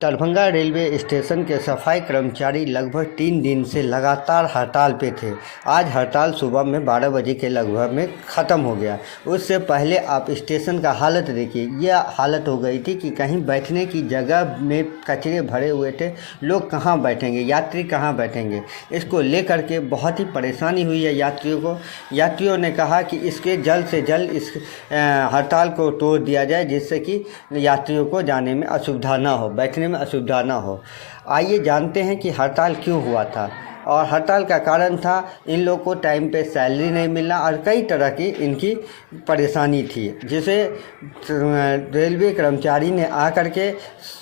Darbhanga railway station के सफाई कर्मचारी लगभग 3 दिन से लगातार हड़ताल पे थे। आज हड़ताल सुबह में 12 बजे के लगभग में ख़त्म हो गया। उससे पहले आप स्टेशन का हालत देखिए, यह हालत हो गई थी कि कहीं बैठने की जगह में कचरे भरे हुए थे। लोग कहाँ बैठेंगे, यात्री कहाँ बैठेंगे, इसको लेकर के बहुत ही परेशानी हुई है यात्रियों को। यात्रियों ने कहा कि इसके जल्द से जल्द इस हड़ताल को तोड़ दिया जाए, जिससे कि यात्रियों को जाने में असुविधा ना हो, बैठने में असुविधा ना हो। आइए जानते हैं कि हड़ताल क्यों हुआ था। और हड़ताल का कारण था इन लोगों को टाइम पे सैलरी नहीं मिलना और कई तरह की इनकी परेशानी थी, जिसे रेलवे कर्मचारी ने आकर के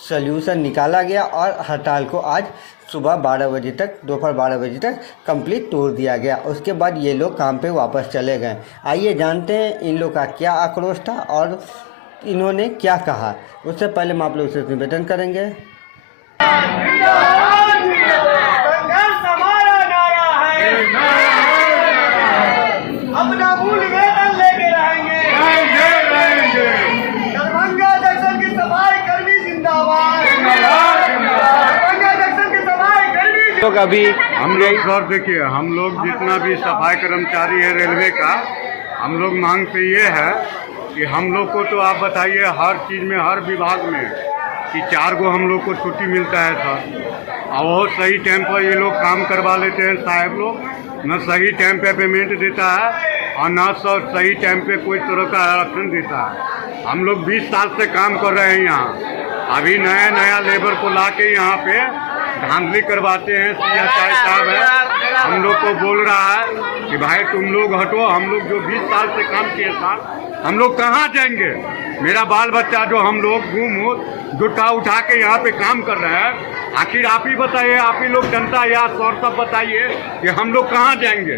सल्यूशन निकाला गया और हड़ताल को आज सुबह 12 बजे तक, दोपहर 12 बजे तक कंप्लीट तोड़ दिया गया। उसके बाद ये लोग काम पे वापस चले गए। आइए जानते हैं इन लोग का क्या आक्रोश था और इन्होंने क्या कहा। उससे पहले हम आप लोग से निवेदन करेंगे। संघर्ष हमारा नारा है, अपना मूल वेतन लेके रहेंगे। दरभंगा जंक्शन की सफाई कर्मी जिंदाबाद, दरभंगा जंक्शन की सफाई कर्मी। तो अभी हम लोग सर देखिए, हम लोग जितना भी सफाई कर्मचारी है रेलवे का, हम लोग मांग पे ये है कि हम लोग को तो आप बताइए हर चीज़ में, हर विभाग में कि 4 गो हम लोग को छुट्टी मिलता है सर, और बहुत सही टाइम पर ये लोग काम करवा लेते हैं साहब लोग। न सही टाइम पे पेमेंट देता है और न सर सही टाइम पे कोई तरह का आरक्षण देता है। हम लोग 20 साल से काम कर रहे हैं यहाँ, अभी नया नया लेबर को ला के यहाँ पे धांधली करवाते हैं। CSI साहब है, हम लोग को बोल रहा है कि भाई तुम लोग हटो। हम लोग जो 20 साल से काम किए साहब, हम लोग कहाँ जाएंगे? मेरा बाल बच्चा जो हम लोग घूम जुटा उठा के यहाँ पे काम कर रहे हैं, आखिर आप ही बताइए, आप ही लोग जनता या सौर सब बताइए कि हम लोग कहाँ जाएंगे?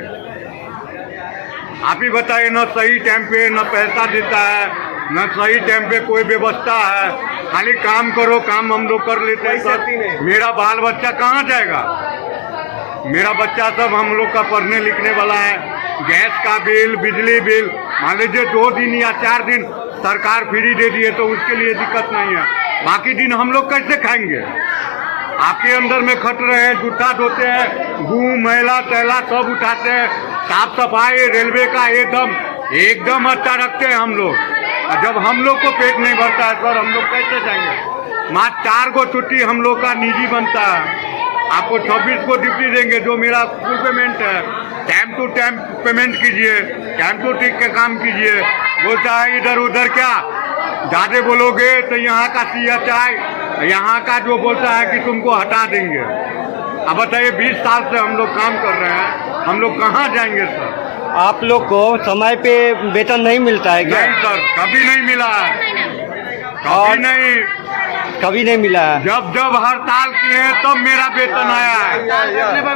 आप ही बताइए। न सही टाइम पे न पैसा देता है, न सही टाइम पे कोई व्यवस्था है, खाली काम करो, काम हम लोग कर लेते हैं सर। मेरा बाल बच्चा कहाँ जाएगा? मेरा बच्चा सब हम लोग का पढ़ने लिखने वाला है। गैस का बिल, बिजली बिल, मान लीजिए 2 दिन या 4 दिन सरकार फ्री दे दिए तो उसके लिए दिक्कत नहीं है, बाकी दिन हम लोग कैसे खाएंगे? आपके अंदर में खट रहे हैं, जूठा धोते हैं, गू मैला तैला सब उठाते हैं, साफ सफाई रेलवे का एकदम अच्छा रखते हैं हम लोग। जब हम लोग को पेट नहीं भरता है सर, हम लोग कैसे जाएंगे? मात्र 4 गो छुट्टी हम लोग का निजी बनता है। आपको 26 को ड्यूटी देंगे, जो मेरा फुल पेमेंट है। टाइम टू टाइम पेमेंट कीजिए, टाइम टू ठीक के काम कीजिए। बोलता है इधर उधर क्या ज़्यादा बोलोगे तो यहाँ का CSI यहाँ का जो बोलता है कि तुमको हटा देंगे। अब बताइए 20 साल से हम लोग काम कर रहे हैं, हम लोग कहाँ जाएंगे सर? आप लोग को समय पे वेतन नहीं मिलता है क्या? नहीं सर, कभी नहीं मिला है, कभी नहीं, कभी नहीं मिला है। जब हड़ताल किए हैं तब मेरा वेतन आया है।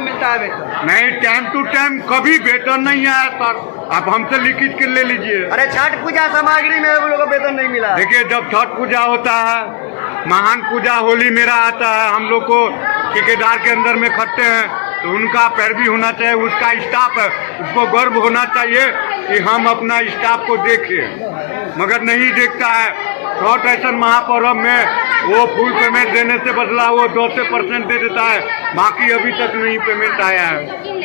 मिलता है वेतन नहीं, टाइम टू टाइम कभी वेतन नहीं आया सर। आप हमसे लिखित के ले लीजिए। अरे छठ पूजा सामग्री में हम लोग को वेतन नहीं मिला। देखिए, जब छठ पूजा होता है, महान पूजा होली मेरा आता है, हम लोग को ठेकेदार के अंदर में खटते हैं तो उनका पैरवी होना चाहिए, उसका स्टाफ है, उसको गर्व होना चाहिए कि हम अपना स्टाफ को देखें, मगर नहीं देखता है। शॉर्ट ऐसा महापर्व में वो फुल पेमेंट देने से बदला वो 2% दे देता है, बाकी अभी तक नहीं पेमेंट आया है।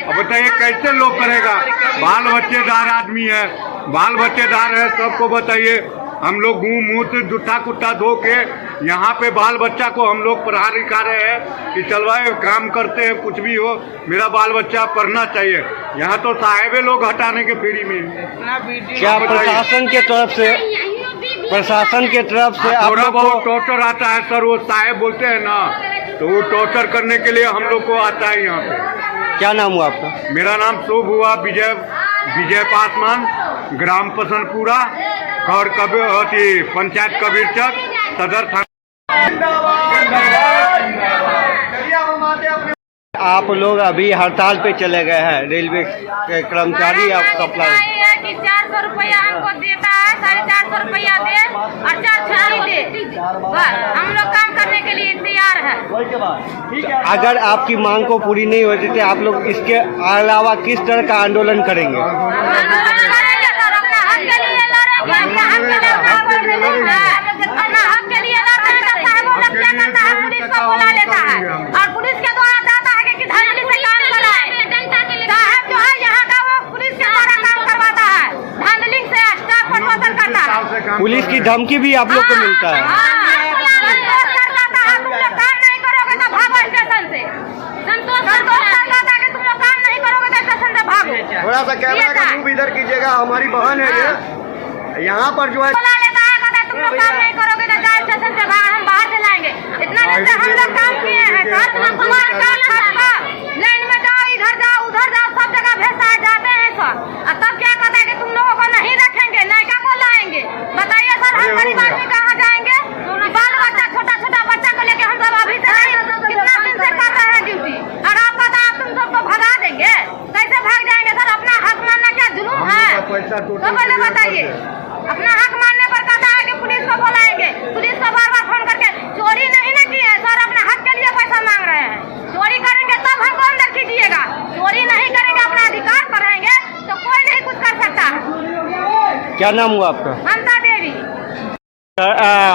अब बताइए कैसे लोग करेगा? बाल बच्चेदार आदमी है, बाल बच्चेदार है, सबको बताइए। हम लोग मुँह जूठा कुट्टा धो के यहाँ पे बाल बच्चा को हम लोग पढ़ा लिखा रहे हैं कि चलवाए, काम करते हैं, कुछ भी हो मेरा बाल बच्चा पढ़ना चाहिए। यहाँ तो साहेबे लोग हटाने के फ्री में। क्या प्रशासन के तरफ से आप थोड़ा लोग बहुत को टॉर्चर आता है सर, वो साहेब बोलते हैं ना, तो वो टॉर्चर करने के लिए हम लोग को आता है यहाँ पे। क्या नाम हुआ आपका? मेरा नाम शुभ हुआ, विजय पासवान, ग्राम पसंदपुरा, घर पंचायत कबीरचक, सदर थाना। आप लोग अभी हड़ताल पे चले गए हैं, रेलवे के कर्मचारी आप सप्लाई कि 400 रुपया हमको देता है, 450 रुपया दे और 4 छुट्टी दे, बस हम लोग काम करने के लिए तैयार है। अगर आपकी मांग को पूरी नहीं होती तो आप लोग इसके अलावा किस तरह का आंदोलन करेंगे? आंदोलन करेंगे सर, अपना हक के लिए लड़ेंगे, अपना हक के लिए लड़ेंगे, अपना हक के लिए लड़ेंगे। साहब लोग क्या आता है पुलिस को बुला लेता है और पुलिस के द्वारा जाता है कि धांधली से काम कराए। साहब जो है यहाँ का वो पुलिस के द्वारा काम करवाता है, धांधली से स्टाफ प्रमोशन करता है। पुलिस की धमकी भी आप लोग को मिलता है? संतोष कर जाता है, तुम लोग काम नहीं करोगे तो भागो स्टेशन से। संतोष कर जाता है कि तुम लोग काम नहीं करोगे तो स्टेशन से भागो। थोड़ा सा कैमरा का मुंह इधर कीजिएगा, हमारी बहन है ये यहाँ पर जो है बुला लेता है, कहता है तुम लोग काम नहीं करोगे तो जाए स्टेशन से बाहर, हम बाहर से लाएंगे। इतना दिन से हम लोग काम किए हैं सर, लाइन में जाओ, इधर जाओ उधर जाओ, सब जगह भेजता है, जाते हैं सर। और तब क्या कहता है कि तुम लोगों को नहीं रखेंगे, नायका को लाएंगे। बताइए सर, हम गरीब आदमी कहाँ जाएंगे? बाल बच्चा, छोटा छोटा बच्चा को लेके हम सब अभी से कितना दिन से कर रहे हैं ड्यूटी, और आप पता आप तुम सबको भगा देंगे? कैसे भाग जाएंगे सर? अपना हक मानना क्या जुलूम है? तो पहले बताइए, अपना हक मानने पर कहता है कि पुलिस को बुलाएंगे। पुलिस को बार बार फोन करके चोरी नहीं ना किए हैं सर, अपने हक के लिए पैसा मांग रहे हैं। चोरी करेंगे तब हमको अंदर कीजिएगा, चोरी नहीं करेंगे, अपना अधिकार पर रहेंगे तो कोई नहीं कुछ कर सकता। क्या नाम हुआ आपका? ममता देवी।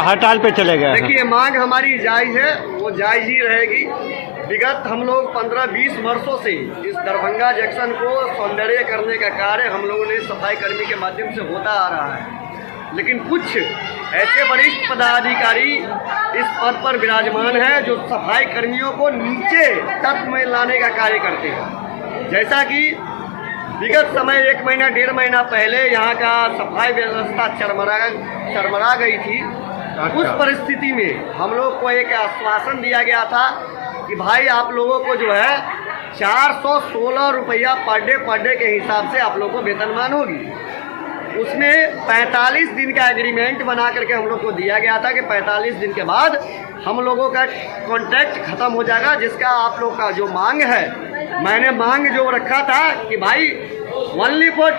हड़ताल पे चले गए हैं। देखिए, मांग हमारी जायज है, वो जायज ही रहेगी। विगत हम लोग 15-20 वर्षों से इस दरभंगा जंक्शन को सौंदर्य करने का कार्य हम लोगों ने सफाई कर्मी के माध्यम से होता आ रहा है, लेकिन कुछ ऐसे वरिष्ठ पदाधिकारी इस पद पर विराजमान हैं जो सफाई कर्मियों को नीचे तत्व में लाने का कार्य करते हैं। जैसा कि विगत समय 1 महीना 1.5 महीना पहले यहाँ का सफाई व्यवस्था चरमरा गई थी। उस परिस्थिति में हम लोग को एक आश्वासन दिया गया था कि भाई आप लोगों को जो है 416 रुपया पर डे के हिसाब से आप लोगों को वेतनमान होगी। उसमें 45 दिन का एग्रीमेंट बना करके हम लोग को दिया गया था कि 45 दिन के बाद हम लोगों का कॉन्ट्रैक्ट खत्म हो जाएगा, जिसका आप लोग का जो मांग है, मैंने मांग जो रखा था कि भाई ओनली फॉर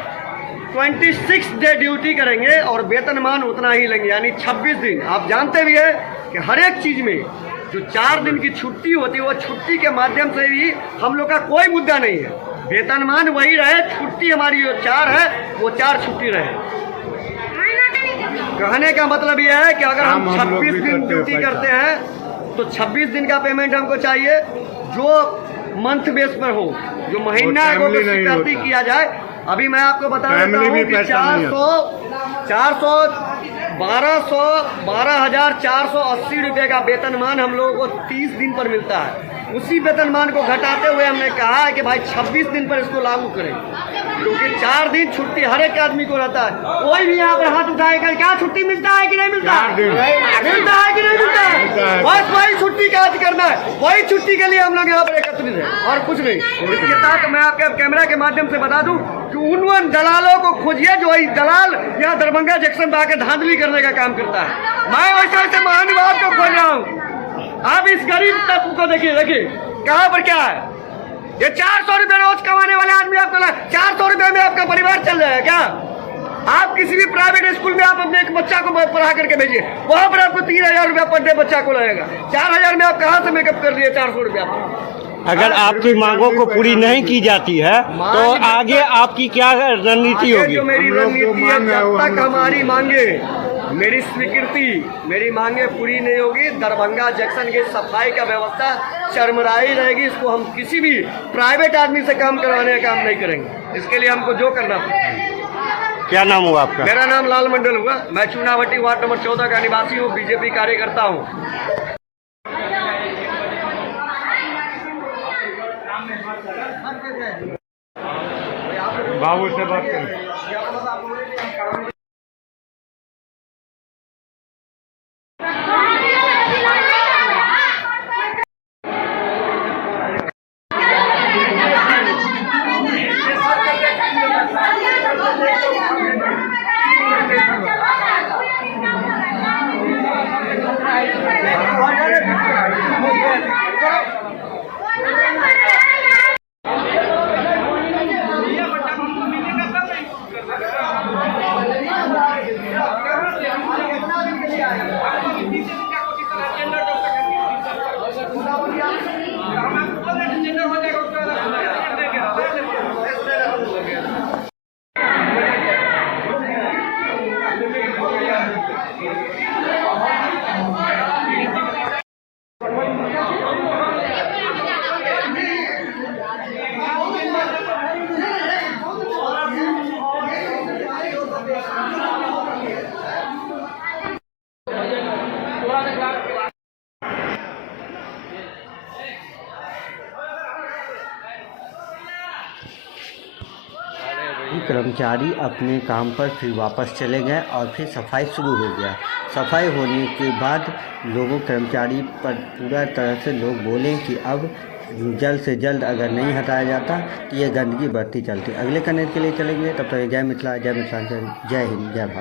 26 डे ड्यूटी करेंगे और वेतनमान उतना ही लेंगे, यानी 26 दिन। आप जानते भी है कि हर एक चीज़ में जो 4 दिन की छुट्टी होती है, वो छुट्टी के माध्यम से भी हम लोग का कोई मुद्दा नहीं है, वेतनमान वही रहे, छुट्टी हमारी जो 4 है वो 4 छुट्टी रहे। कहने का मतलब यह है कि अगर हम 26 दिन ड्यूटी करते हैं तो 26 दिन का पेमेंट हमको चाहिए, जो मंथ बेस पर हो, जो महीना को स्वीकृति किया जाए। अभी मैं आपको बता देता हूँ कि 12,480 रुपये का वेतनमान हम लोगों को 30 दिन पर मिलता है। उसी वेतनमान को घटाते हुए हमने कहा है कि भाई 26 दिन पर इसको लागू करें, क्योंकि 4 दिन छुट्टी हर एक आदमी को रहता है। कोई भी यहाँ पर हाथ उठाएगा, क्या छुट्टी मिलता है कि नहीं मिलता है? मिलता है कि नहीं मिलता है? बस वही छुट्टी का आज करना है, वही छुट्टी के लिए हम लोग यहाँ पर एकत्रित हैं और कुछ नहीं। इसके साथ मैं आपके कैमरा के माध्यम से बता दूं कि उन दलालों को खोजिए जो दलाल यहाँ दरभंगा जंक्शन पर आकर धांधली करने का काम करता है। मैं वैसे महानुभाव को खोज रहा हूँ। आप इस गरीब तत्व को देखिए कहाँ पर क्या है। ये 400 रुपये रोज कमाने वाले आदमी आपको 400 रुपये में आपका परिवार चल जाएगा क्या? आप किसी भी प्राइवेट स्कूल में आप अपने एक बच्चा को पढ़ा करके भेजिए, वहाँ पर आपको 3000 रुपया पर डे बच्चा को लगेगा। 4000 में आप कहाँ से मेकअप कर लिए 400 रुपया? अगर आपकी मांगों को पूरी नहीं की जाती है तो आगे आपकी क्या रणनीति होगी? जो मेरी रणनीति है, जब तक हमारी मांगे, मेरी स्वीकृति, मेरी मांगे पूरी नहीं होगी, दरभंगा जंक्शन की सफाई का व्यवस्था चरमराई रहेगी। इसको हम किसी भी प्राइवेट आदमी से काम करवाने का काम नहीं करेंगे। इसके लिए हमको जो करना पड़ेगा। क्या नाम हुआ आपका? मेरा नाम लाल मंडल हुआ, मैं चूनाभट्टी वार्ड नंबर 14 का निवासी हूँ, बीजेपी कार्यकर्ता हूँ। बाबू से बात करें। कर्मचारी अपने काम पर फिर वापस चले गए और फिर सफाई शुरू हो गया। सफाई होने के बाद कर्मचारी पर पूरा तरह से लोग बोले कि अब जल्द से जल्द अगर नहीं हटाया जाता तो ये गंदगी बढ़ती चलती। अगले कनेक्ट के लिए चलेंगे, तब तक जय मिथिला, जय मिथिलांचल, जय हिंद, जय भारत।